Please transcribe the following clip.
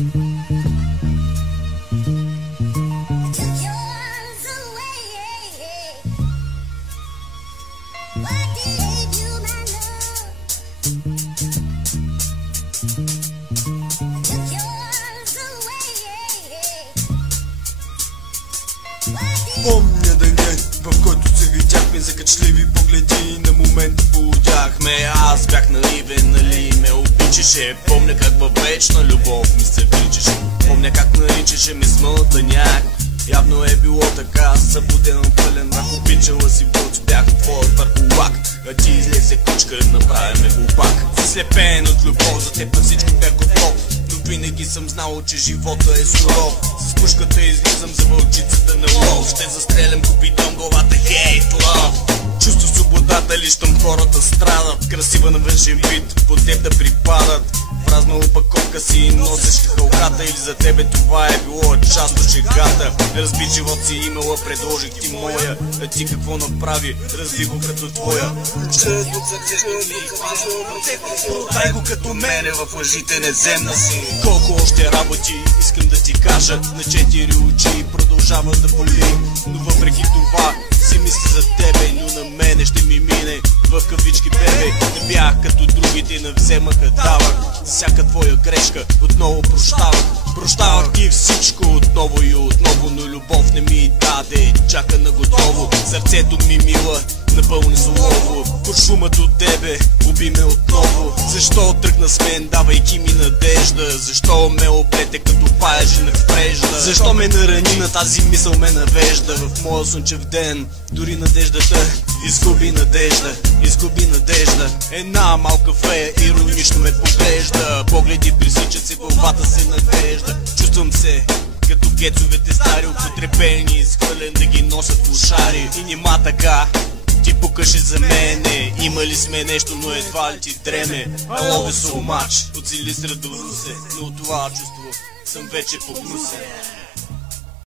Помня деня, в който се видяхме, закачливи погледи, на момент полудяхме. Аз бях наивен, нали ме обичаше. Помня как във вечна любов ми се вличаше. Помня как наричаше ме смълтаняк. Явно е било така, събуден пълен рак. Обичала си буц, бях твоят върхолак, а ти излезе кучка, направи ме глупак. Заслепен от любов, за теб на всичко бях готов, но винаги съм знал, че живота е суров. С пушката излизам за вълчицата на лов. Ще застрелям купидон главата, hate love. Чувство свободата, ли щом хората страдат. Красива на външен вид, по теб да припадат. Празна опаковка си носиш хълката. Или за тебе това е било част от шегата. Разби живот си имала, предложих ти моя. А ти какво направи? Разби го като твоя. Продай го като мене, в лъжите не земна си. Колко още работи искам да ти кажа. На 4 очи продължава да боли, но въпреки това си мисли за тебе, но на мене ще ми мине. В кавички, бебе, не бях като другите, не вземаха давах. Всяка твоя грешка отново прощавах. Прощавах ти всичко отново и отново, но любов не ми даде, чака на готово. Сърцето ми мила, напълни солово. Куршумът от тебе уби ме отново. Защо тръгна с мен, давайки ми надежда? Защо ме оплете като пая жена в прежда? Защо ме нарани, на тази мисъл ме навежда? В моя слънчев ден дори надеждата изгуби надежда, изгуби надежда. Една малка фея иронично ме поглежда. Погледи пресичат се, главата се навежда. Чувствам се като гецовете стари, употребени, изхвърлен да ги носят лошари. И нима така ти пукаше за мене. Имали сме нещо, но едва ли ти дреме. I love you so much, от Силистра до Русе, но от това чувство съм вече погнусен.